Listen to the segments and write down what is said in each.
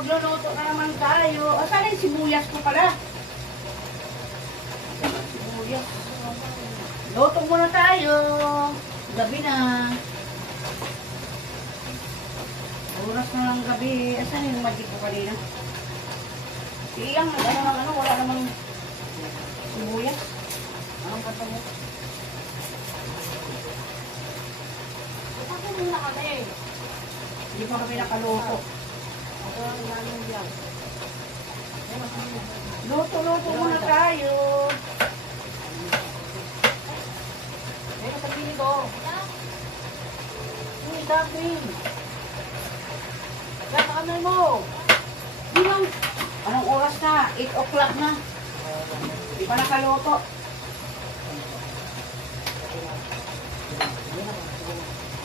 magluluto na naman tayo. Asan yung sibuyas ko pala? Sibuyas. Luto muna tayo. Gabi na. Oras na lang gabi. Asan yung magic ko kanina? Si Iyang, ano lang ano, wala namang sibuyas. Anong mo? Bakit muna kami? Hindi pa kami nakaluto. Ako ang namin yan. Luto-luto muna tayo. May sabihin ko. Uy. Kaya sa kamay mo. Di lang. Anong oras na? 8 o'clock na. Di pa nakaluto.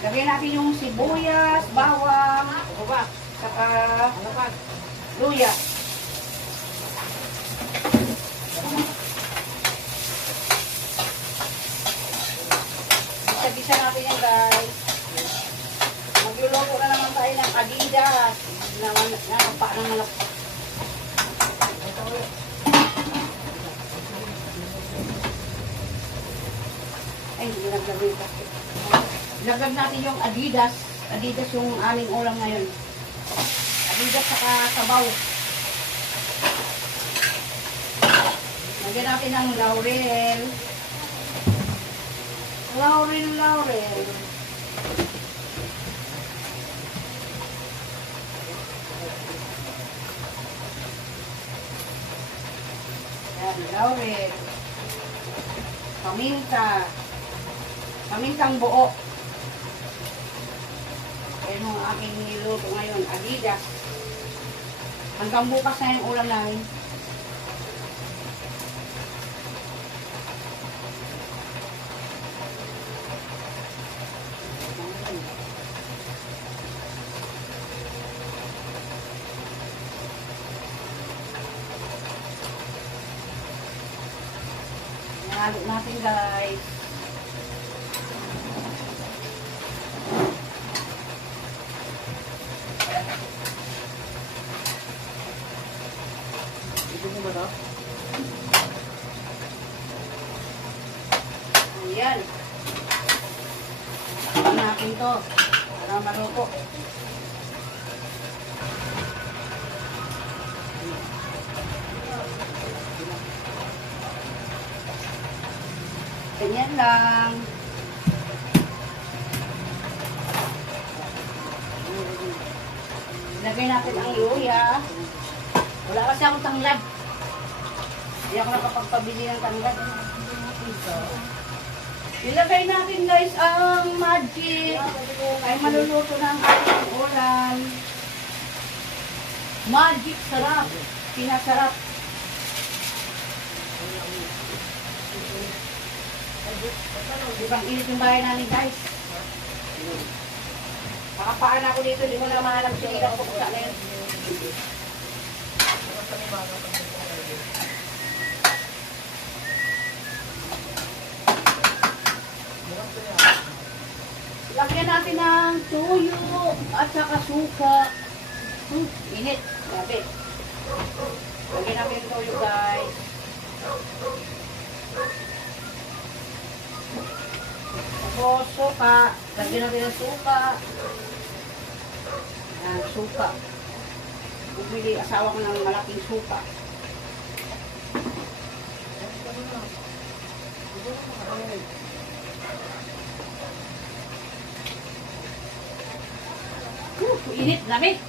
Lagyan natin yung sibuyas, bawang, Ako ba? Saka Ano luya. Bisa-bisa natin yan guys. Magluluto na naman tayo ng adidas. Naman, nakapa ng malak. Ay, nilaglag yung plastic. Ilaglag natin yung adidas. Adidas yung aling ulam ngayon. Adidas saka sabaw. Lagyan natin ng laurel. Laurel, laurel. Yan, laurel. Paminta. Pamintang buo. Yan ang aking niluto ngayon. Adidas. Hanggang bukas na yung ulam namin. Nahalo natin guys. Ito mo ba to? Ayan. Tignan natin to. Para maluto. Ganyan lang. Lagay natin ang luya. Wala kasi akong tanglad. Hindi ako nakapagpabili ng tanglad. Ilagay natin guys ang magic. Ay maluluto na ang ating ulam. Magic sarap. Pinasarap. Di bang init yung bahay namin guys? Nakapaan ako dito, di mo na mahanap si Ida ko sa akin. Lagyan natin ng tuyo at saka suka. Hmm, init. Grabe. Lagyan natin yung tuyo guys. Tapos suka. Lagyan natin ng suka. Yan, suka. Bumili asawa ko ng malaking suka. Uh, init, lamig.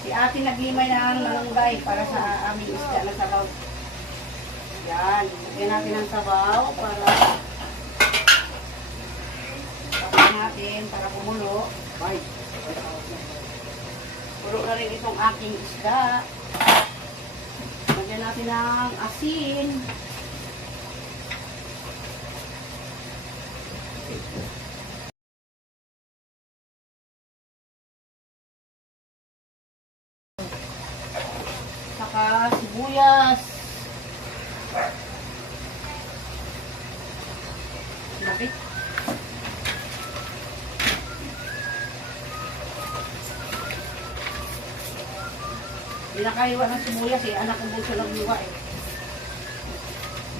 Si ate naglimay ng malunggay para sa aming isda na sabaw. Yan, lagyan natin ng sabaw para tapos natin para kumulo. Bye. Puro na rin itong aking isda. Lagyan natin ng asin. Saka sibuyas. Lapit. Pinakaiwa ng sibuyas eh. Anak kong bunso ng liwa eh.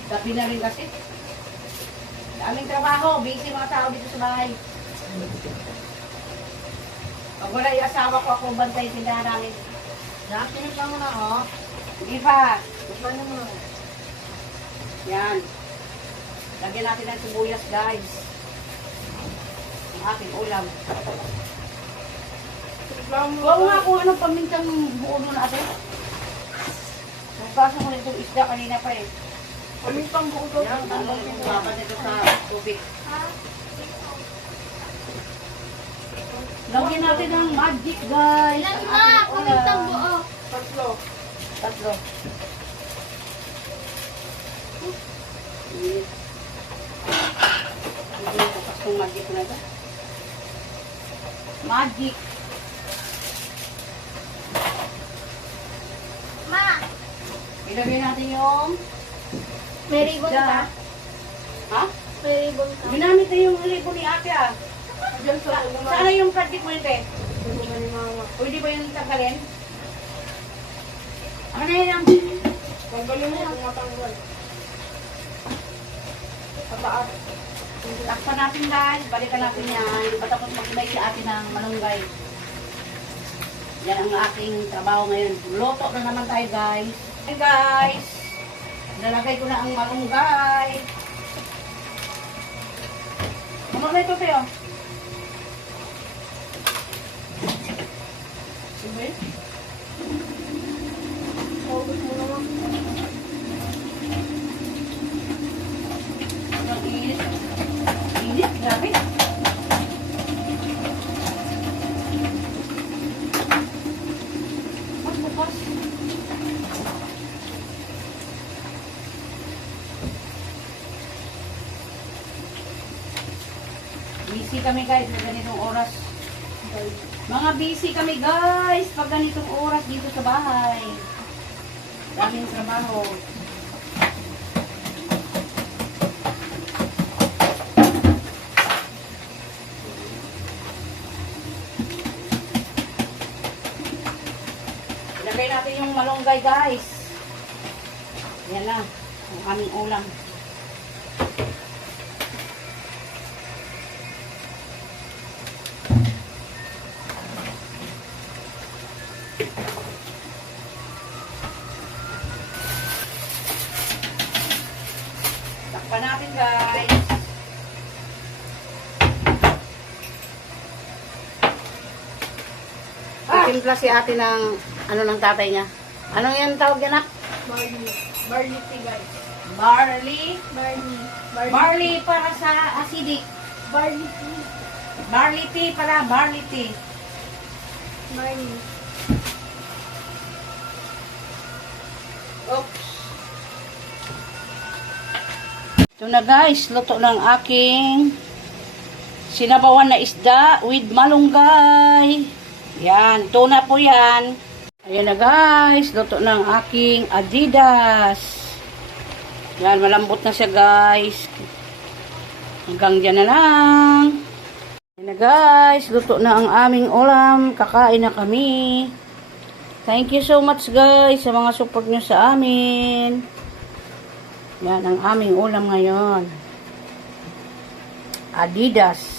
Gabi na rin kasi. Daming trabaho. Busy mga tao dito sa bahay. Pag wala yung asawa ko, ako bantay tindahan namin. Nakinit lang mo na, oh. Hindi pa. Niyo mo. Yan. Lagyan natin ng sibuyas, guys. Ang ating ulam. Huwag nga kung anong pamintang buo doon natin. Nagpasa ko nitong isda kanina pa eh. Pamintang buo daw. Yan, ano, dapat nito sa tubig. Lagyan natin ng magic, guys. Ilan ma? Pamintang buo. Tatlo. Tatlo. Init. Hindi ko kastong magic na ito. Magic. Ma, Ilagay natin yung may ribbon ka? Ha? May ribbon ka? Ginamit na yung ribbon ni ate ah. Diyan sa ulo na. Yung project mo ito eh. Pwede ba yung tanggalin? Ano ang... Tanggalin mo kung matanggal. Sa taas. Takpan natin guys. Balikan natin yan. Di ba tapos mag-ibay si ate ng malunggay. Yan ang aking trabaho ngayon. Loto na naman tayo guys. Hey guys. Nalagay ko na ang malunggay. Ano na ito tayo? Sige. Focus mo naman. Ang init. Init, grabe. Mas Busy kami guys pag ganitong oras. Mga busy kami guys pag ganitong oras dito sa bahay. Daming trabaho. Ilagay natin yung malunggay, guys. Yan na. Ang aming ulam. Takpan natin, guys. Timpla si ate ng ano ng tatay niya. Anong yan tawag yan? Barley. Barley tea, guys. Barley. Barney. Barley. Barley para sa acidic. Barley tea. Barley tea para barley tea. Barney. Oops. Ito na guys, luto ng aking sinabawan na isda with malunggay. Yan, tuna po yan. Ayan na guys, luto ng aking adidas. Yan, malambot na siya guys. Hanggang dyan na lang. Ayan na guys, luto na ang aming ulam. Kakain na kami. Thank you so much guys sa mga support nyo sa amin. Yan ang aming ulam ngayon. Adidas.